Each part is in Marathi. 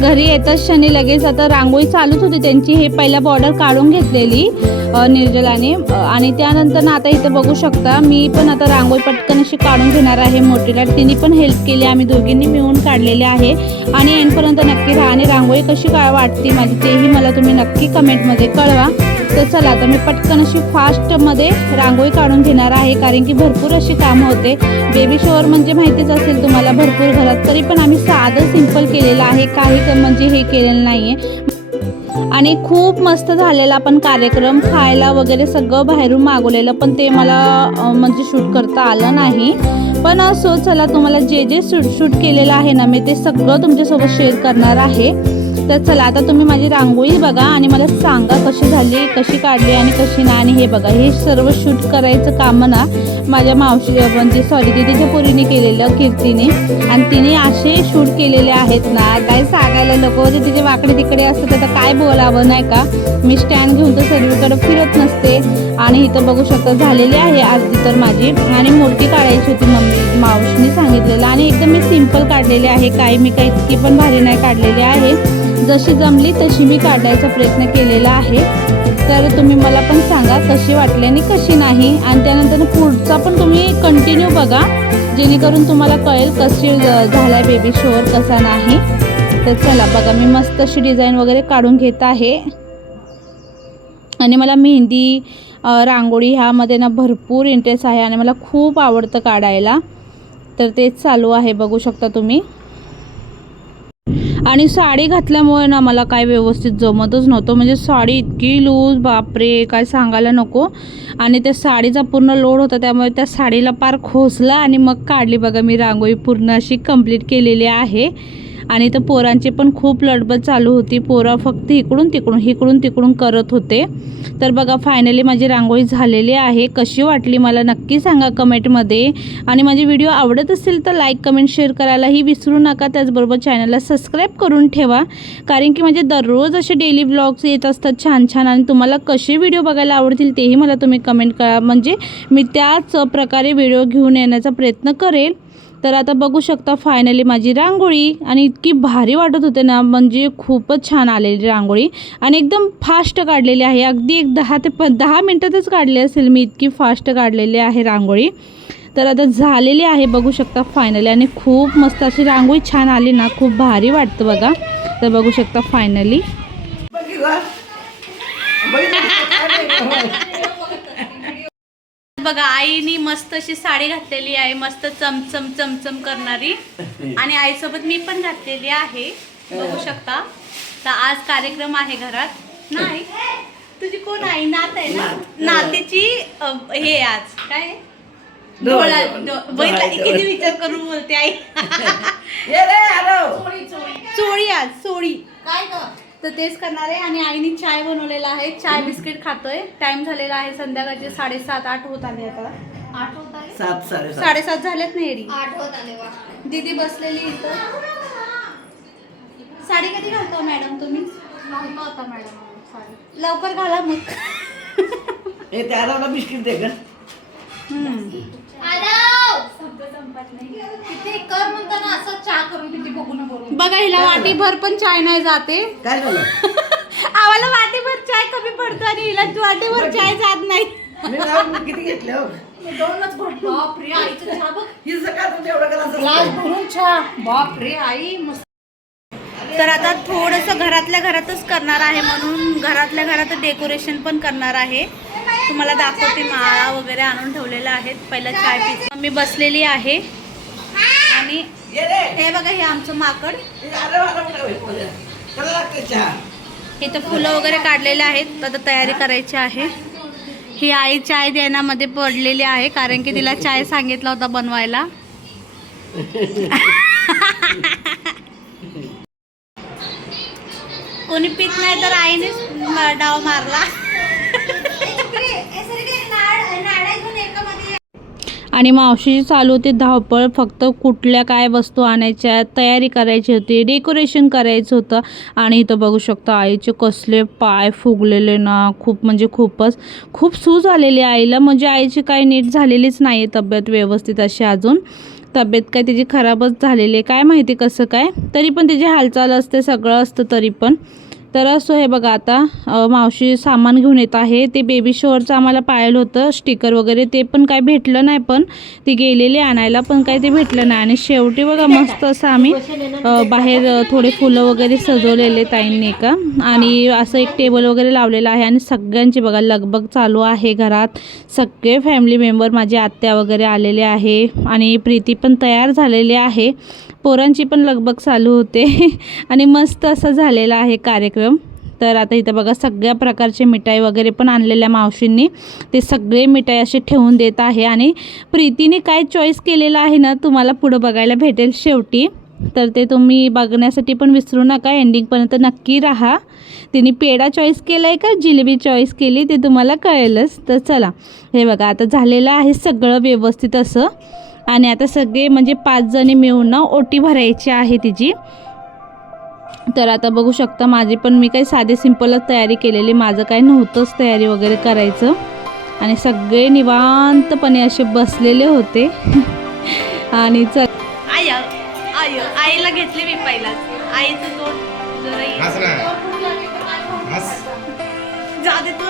घरी येताच क्षणी लगेच आता रांगोळी चालूच होती त्यांची. हे पहिला बॉर्डर काढून घेतलेली निर्जलाने आणि त्यानंतर ना आता इथं बघू शकता मी पण आता रांगोळी पटकन अशी काढून घेणार आहे. मोठीला तिने पण हेल्प केली, आम्ही दोघींनी मिळून काढलेले आहे. आणि एंडपर्यंत नक्की राहा आणि रांगोळी कशी काय वाटते माझी तेही मला तुम्ही नक्की कमेंटमध्ये कळवा. तर चला आता मी पटकन अशी फास्टमध्ये रांगोळी काढून घेणार आहे, कारण की भरपूर अशी कामं होते. बेबी शॉवर म्हणजे माहितीच असेल तुम्हाला भरपूर घरात, तरी पण आम्ही साधं सिंपल केलेलं आहे, काही म्हणजे हे केलेलं नाही आहे. आणि खूप मस्त झालेला पण कार्यक्रम, खायला वगैरे सगळं बाहेरून मागवलेलं, पण ते मला म्हणजे शूट करता आलं नाही. पण असो चला, तुम्हाला जे जे शूट केलेलं आहे ना मी ते सगळं तुमच्यासोबत शेअर करणार आहे. तर चला आता तुम्ही माझी रांगोळी बघा आणि मला सांगा कशी झाली, कशी काढली आणि कशी नाही. आणि हे बघा, हे सर्व शूट करायचं काम ना माझ्या मावशी म्हणजे दीदीच्या पोरीने केलेलं, कीर्तीने, आणि तिने असे शूट केलेले आहेत ना काय सांगायला नको. जे तिचे वाकडे तिकडे असतं तर काय बोलावं नाही का. मी स्टँड घेऊन तर सर्वीकडे फिरत नसते. आणि इथं बघू शकता झालेली आहे अर्धी तर माझी, आणि मोठी काढायची होती मावशीने सांगितलेलं. आणि एकदम मी सिंपल काढलेले आहे, काही मी काही इतकी पण भारी नाही काढलेली आहे. जशी जमली तशी मी काढायचा प्रयत्न केलेला आहे. तर तुम्ही मला पण सांगा कशी वाटली आणि कशी नाही. आणि त्यानंतर पुढचा पण तुम्ही कंटिन्यू बघा, जेणेकरून तुम्हाला कळेल कशी झाला बेबी शॉवर कसा नाही. तर चला बघा, मी मस्त अशी डिझाईन वगैरे काढून घेत आहे. आणि मला मेहंदी रांगोळी ह्यामध्ये ना भरपूर इंटरेस्ट आहे आणि मला खूप आवडतं काढायला. तर तेच चालू आहे बघू शकता तुम्ही. आणि साडी घातल्यामुळे ना मला काय व्यवस्थित जमतच नव्हतं, म्हणजे साडी इतकी लूज, बापरे काय सांगायला नको. आणि त्या साडीचा पूर्ण लोड होता, त्यामुळे त्या साडीला पार खोसला आणि मग काढली बघा मी रांगोळी पूर्ण अशी कंप्लीट केलेली आहे. आणि तर पोरांची पण खूप लडबड चालू होती, पोरं फक्त इकडून तिकडून करत होते. तर बघा फायनली माझी रांगोळी झालेली आहे. कशी वाटली मला नक्की सांगा कमेंटमध्ये. आणि माझी व्हिडिओ आवडत असेल तर लाईक कमेंट शेअर करायलाही विसरू नका. त्याचबरोबर चॅनलला सबस्क्राईब करून ठेवा, कारण की म्हणजे दररोज असे डेली ब्लॉग्स येत असतात छान छान. आणि तुम्हाला कसे व्हिडिओ बघायला आवडतील तेही मला तुम्ही कमेंट करा, म्हणजे मी त्याच प्रकारे व्हिडिओ घेऊन येण्याचा प्रयत्न करेल. तर आता बघू शकता फायनली माझी रांगोळी, आणि इतकी भारी वाटत होते ना, म्हणजे खूपच छान आलेली रांगोळी. आणि एकदम फास्ट काढलेली आहे, अगदी एक 10 मिनटातच काढली असेल मी, इतकी फास्ट काढलेली आहे रांगोळी. तर आता झालेली आहे बघू शकता फायनली. आणि खूप मस्त अशी रांगोळी छान आली ना, खूप भारी वाटतं बघा. तर बघू शकता फायनली. बघा आईनी मस्त अशी साडी घातलेली आहे, मस्त चमचम चमचम करणारी. आणि आईसोबत मी पण घातलेली आहे बघू शकता. तर आज कार्यक्रम आहे घरात. नाही तुझी कोण आई? नात आहे ना, नातीची हे आज काय किती विचार करून बोलते आई. चोळी आज चोळी काय ग, तर तेच करणार आहे. आणि आईने चाय बनवलेला आहे, चाय बिस्किट खातोय. टाइम झालेला आहे संध्याकाळचे 7:30-8 होत आले. आता 8 होत आले, 7:30 झालेत ना एडी. 8 होत आले. दीदी बसलेली इथं. साडी कधी घालतो मॅडम तुम्ही? नव्हतं आता मॅडम साडी, लवकर घाला मग. हे त्याला बिस्किट दे ग. किती कर म्हणताना असं चहा करून किती बघून बोलून बघा. हिला वाटीभर पण चाय नाही जाते. काय झालं? आम्हाला वाटीभर चाय कमी पडतो आणि हिला वाटीभर चाय जात नाही. मी किती घेतले हो? 2च घोट. बापरे आईचं चहा बघ, ही सकाळ तुझ्या एवढं करा ग्लास भरून चहा. बापरे आई मस्त. तर आता थोडंसं घरातल्या घरातच करणार आहे, म्हणून घरातल्या घरात डेकोरेशन पण करणार आहे. तुम्हाला दाखवते, माळा वगैरे आणून ठेवलेल्या आहेत. पहिला चाय पिते. मी बसलेली आहे आणि हे बघा, हे आमचं माकड. इथं फुलं वगैरे काढलेले आहेत. आता तयारी करायची आहे. ही आई चाय देण्यामध्ये पडलेली आहे, कारण की तिला चाय सांगितला होता बनवायला. कोणी पित नाही तर आईनेच डाव मारला. आणि मावशीची चालू होती धावपळ. फक्त कुठल्या काय वस्तू आणायच्या, तयारी करायची होती, डेकोरेशन करायचं होतं. आणि इथं बघू शकता आईचे कसले पाय फुगलेले ना, खूप म्हणजे खूप सूज आलेली आईला. म्हणजे आईची काही नीट झालेलीच नाही आहे तब्येत व्यवस्थित अशी. अजून तब्येत काय तिची खराबच झालेली आहे, काय माहिती कसं काय. तरी पण तिची हालचाल असते, सगळं असतं तरी पण. तर असं हे बघा, आता मावशी सामान घेऊन येत आहे. ते बेबी शॉवरचं आम्हाला पाहिलं होतं स्टिकर वगैरे, ते पण काय भेटलं नाही. पण ती गेलेली आणायला, पण काय ते भेटलं नाही. आणि शेवटी बघा मस्त असं आम्ही बाहेर थोडे फुलं वगैरे सजवलेले ताईंनी का. आणि असं एक टेबल वगैरे लावलेलं आहे. आणि सगळ्यांची बघा लगबग चालू आहे घरात. सगळे फॅमिली मेंबर, माझी आत्या वगैरे आलेले आहे. आणि प्रीती पण तयार झालेली आहे. पोरांची पण लगबग चालू होते. आणि मस्त असं झालेला आहे कार्यक्रम. तर आता इथं बघा सगळ्या प्रकारचे मिठाई वगैरे पण आणलेल्या मावशींनी. ते सगळे मिठाई असे ठेवून देत आहे. आणि प्रीतीने काय चॉईस केलेलं आहे ना, तुम्हाला पुढं बघायला भेटेल शेवटी. तर ते तुम्ही बघण्यासाठी पण विसरू नका, एंडिंगपर्यंत नक्की राहा. तिने पेढा चॉईस केला आहे का जिलेबी चॉईस केली ते तुम्हाला कळेलच. तर चला, हे बघा आता झालेलं आहे सगळं व्यवस्थित असं. आणि आता सगळे म्हणजे 5 जणी मिळून ना ओटी भरायची आहे तिची. तर आता बघू शकता मी काही साधी सिंपलच तयारी केलेली, माझं काही नव्हतंच तयारी वगैरे करायचं. आणि सगळे निवांतपणे असे बसलेले होते. आणि चल आईला घेतली मी पहिलाच. आईचं तोंड जा दे तू.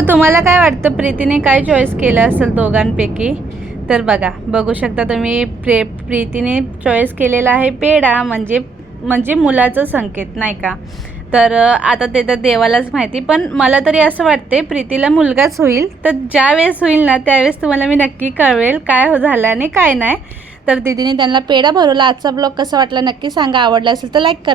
तर तुम्हाला काय वाटतं प्रीतीने काय चॉईस केलं असेल दोघांपैकी? तर बघू शकता तुम्ही प्रीतीने चॉईस केलेला आहे पेढा, म्हणजे मुलाचं संकेत नाही का. तर आता ते तर देवालाच माहिती, पण मला तरी असं वाटते प्रीतीला मुलगाच होईल. तर ज्या वेळेस होईल ना त्यावेळेस तुम्हाला मी नक्की कळवेल काय झालं आणि काय नाही. तर दीदीने त्यांना पेढा भरवला. आजचा ब्लॉग कसा वाटला नक्की सांगा. आवडला असेल तर लाईक करा.